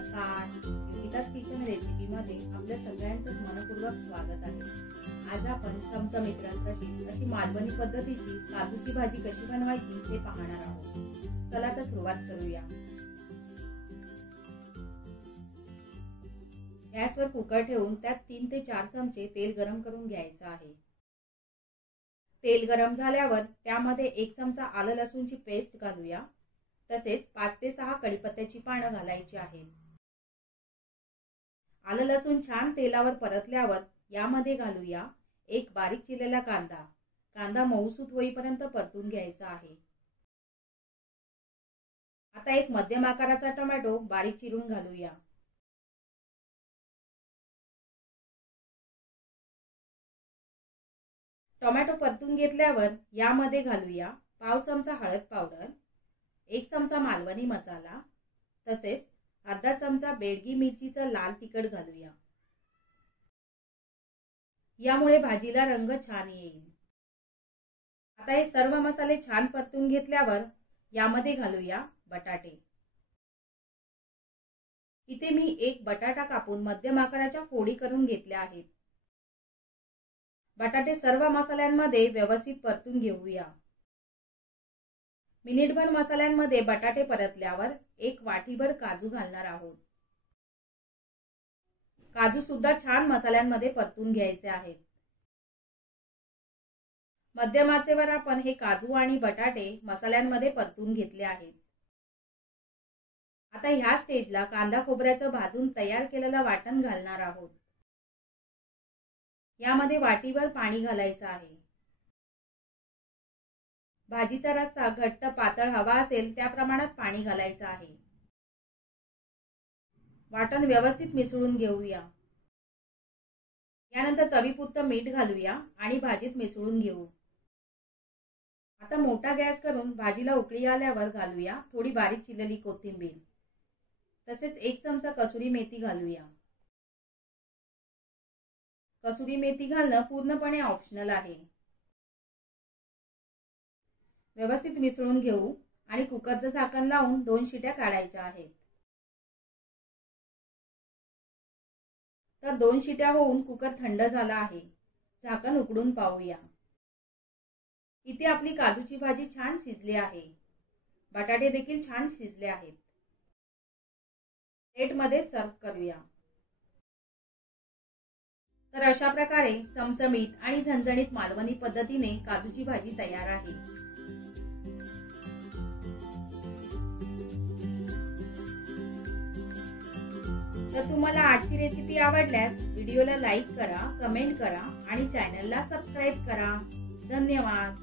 नमस्कार, योगिताज किचन रेसिपीमध्ये आपल्या सगळ्यांचं मनपूर्वक स्वागत आहे। आज आपण चमचमीत रसरशीत अशी मालवणी पद्धतीची काजूची भाजी कशी बनवायची ते पाहणार आहोत। चला तर सुरुवात करूया। गॅसवर कुकर ठेवून त्यात 3 ते 4 चमचे तेल गरम करून घ्यायचं आहे। तेल गरम झाल्यावर त्यामध्ये 1 चमचा आलं लसूणची पेस्ट घालूया। तसेच 5 ते 6 कढीपत्त्याची पानं घालायची आहेत। आलं लसूण छान तेलावर परतल्यावर यामध्ये घालूया 1 बारीक चिरलेला कांदा। कांदा मऊसूत होईपर्यंत परतून घ्यायचा आहे। आता 1 मध्यम आकाराचा टोमॅटो बारीक चिरून घालूया। टोमॅटो परतून घेतल्यावर यामध्ये घालूया पाव चमचा हळद पावडर, 1 चमचा मालवणी मसाला, तसेच अर्धा चमचा बेडगी मिरचीचं लाल तिखट घालूया। यामुळे भाजीला रंग छान येईल। आता हे सर्व मसाले छान परतून घेतल्यावर यामध्ये घालूया बटाटे। इथे मी 1 बटाटा कापून मध्यम आकाराच्या फोडी करून घेतल्या आहेत। बटाटे सर्व मसाल्यांमध्ये व्यवस्थित परतून घेऊया। मिनिटभर मसाल्यांमध्ये बटाटे परतल्यावर 1 वाटीभर काजू घालणार आहोत। काजू सुद्धा छान मसाल्यांमध्ये परतून घ्यायचे आहेत। मध्यम आचेवर आपण हे काजू आणि बटाटे मसाल्यांमध्ये परतून घेतले आहेत। आता ह्या स्टेजला कांदा खोबऱ्याचं भाजून तयार केलेलं वाटण घालणार आहोत। यामध्ये वाटीभर पाणी घालायचं आहे। भाजीचा रस्सा घट्ट पातळ हवा असेल त्या प्रमाणात पाणी घालायचं आहे। वाटण व्यवस्थित मिसळून घेऊया। यानंतर चवीपुरतं मीठ घालूया आणि भाजीत मिसळून घेऊ। आता मोठा गॅस करून भाजीला उकळी आल्यावर घालूया थोडी बारीक चिरलेली कोथिंबीर, तसेच 1 चमचा कसुरी मेथी घालूया। कसुरी मेथी घालणं पूर्णपणे ऑप्शनल आहे। व्यवस्थित मिसळून घेऊ आणि कुकरचं झाकण लावून 2 शिट्या काढायच्या आहेत। तर 2 शिट्या होऊन कुकर थंड झाला आहे। झाकण उघडून पाहूया। इथे आपली काजूची भाजी छान शिजली आहे। बटाटे देखील छान शिजले आहेत। प्लेटमध्ये सर्व्ह करूया। तर अशा प्रकारे चमचमीत आणि झणझणीत मालवणी पद्धतीने काजूची भाजी तयार आहे। तर तुम्हाला आजची रेसिपी आवडल्यास व्हिडिओला लाईक करा, कमेंट करा आणि चॅनलला सबस्क्राइब करा। धन्यवाद।